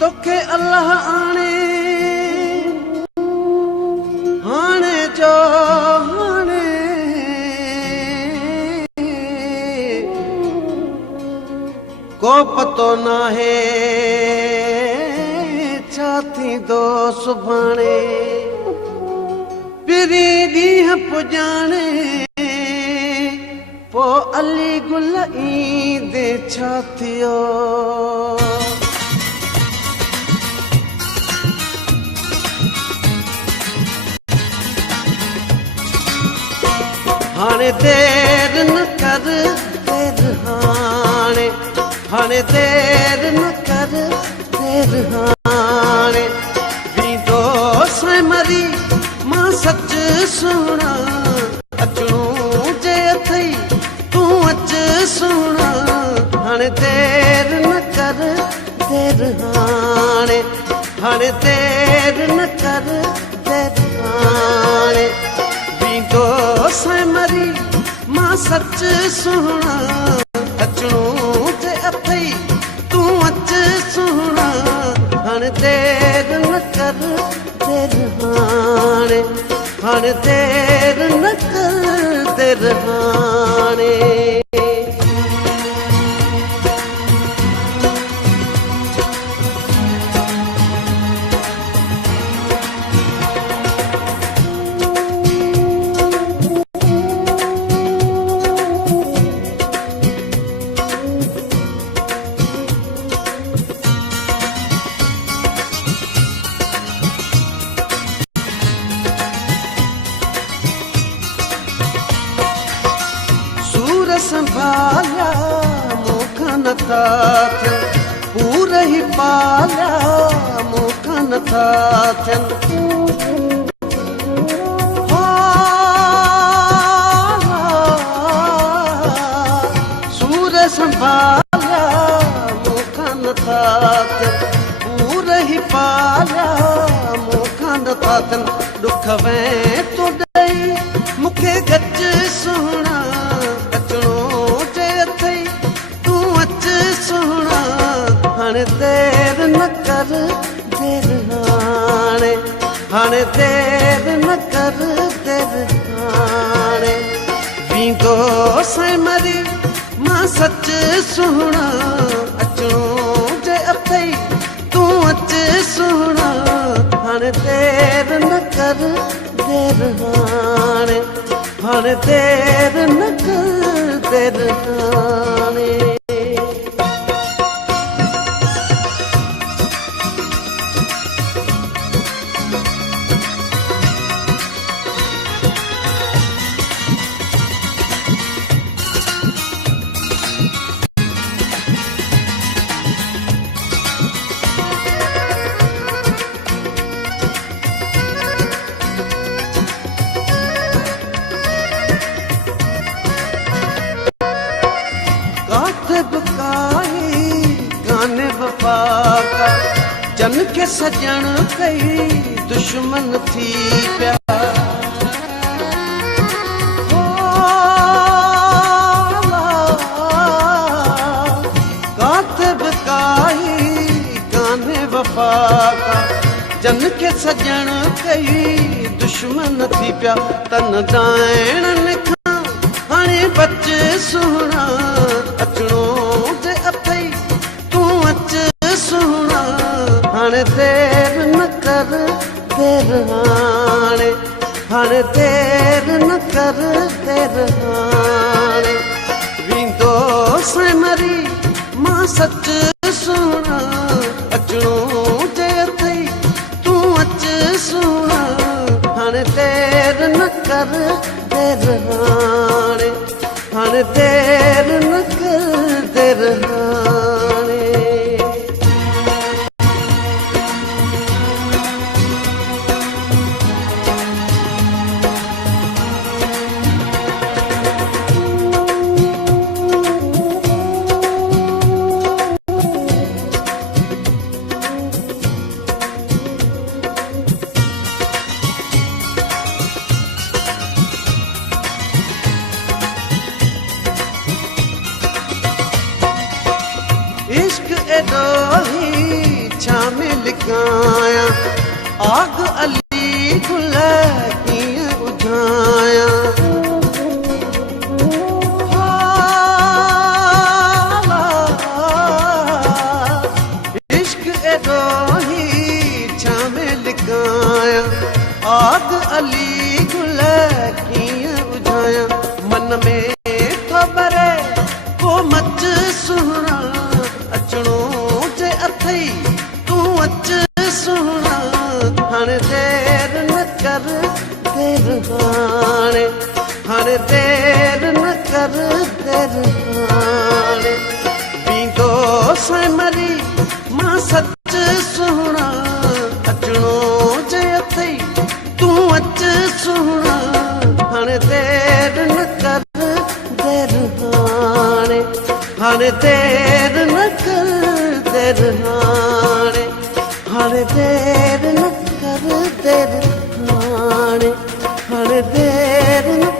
तोखे अल्लाह आणे हाणे जो हाणे को पतो नाहे छा थींदो सुभाणे पिरी ॾींहं पुॼाणे पो अली गुल ईंदे छा थियो हाणे देर न कर देर हाणे देर न कर देर हाणे वींदो से मरी मां सच सुणा अचणो जे अथई तूं अच सुणा हाणे देर न कर देर हाणे देर न कर देर हाणे वींदो से मरी मां सच सुणा अचणो जे अथई तूं अच सुणा हाणे देर न कर देर हाणे देर न कर देर हाणे संभालिया मूंखां नथा थियनि पूरा ही पालिया मूंखां नथा थियनि सूर संभालिया मूंखां नथा थियनि पूरा ही पालिया मूंखां नथा थियनि दुख में तो ॾेई मूंखे गज सुहिणा हाणे देर न कर देर हाणे देर न कर देर हाणे वींदो से मरी मां सच सुणा अचणो जे अथई तूं अच सुणा हाणे देर न कर देर हाणे देर न कर देर हाणे गाने वफा का जन के सजण कई दुश्मन थी प्या कातिब काई गाने वफा का जन के सजण कई दुश्मन थी प्या तन दाइण खां हाणे बच सुणा अचणो जे अथई तूं अच सुणा हाणे देर न कर देर हाणे देर न कर देर हाणे वींदो से मरी मां सच सुणा अचणो जे अथई तूं अच सुणा हाणे देर न कर देर हाणे देर न कर देर हाणे लिकाया आग अली गुल कीअं ॿुधायां इश्क एॾो ई छा में लिकाया आग अली गुल कीअं ॿुधायां मन में ख़बर को मच सुहिणा अचणो जे अथई तूं अच सुहिणा हाणे देर न कर देर हाणे देर न कर देर हाणे बींदो सां मरी मां सच सुहिणा अचणो जे अथई तूं अच सुहिणा हाणे देर न कर देर हाणे देर न कर देर हाणे देर न कर देर हाणे देर न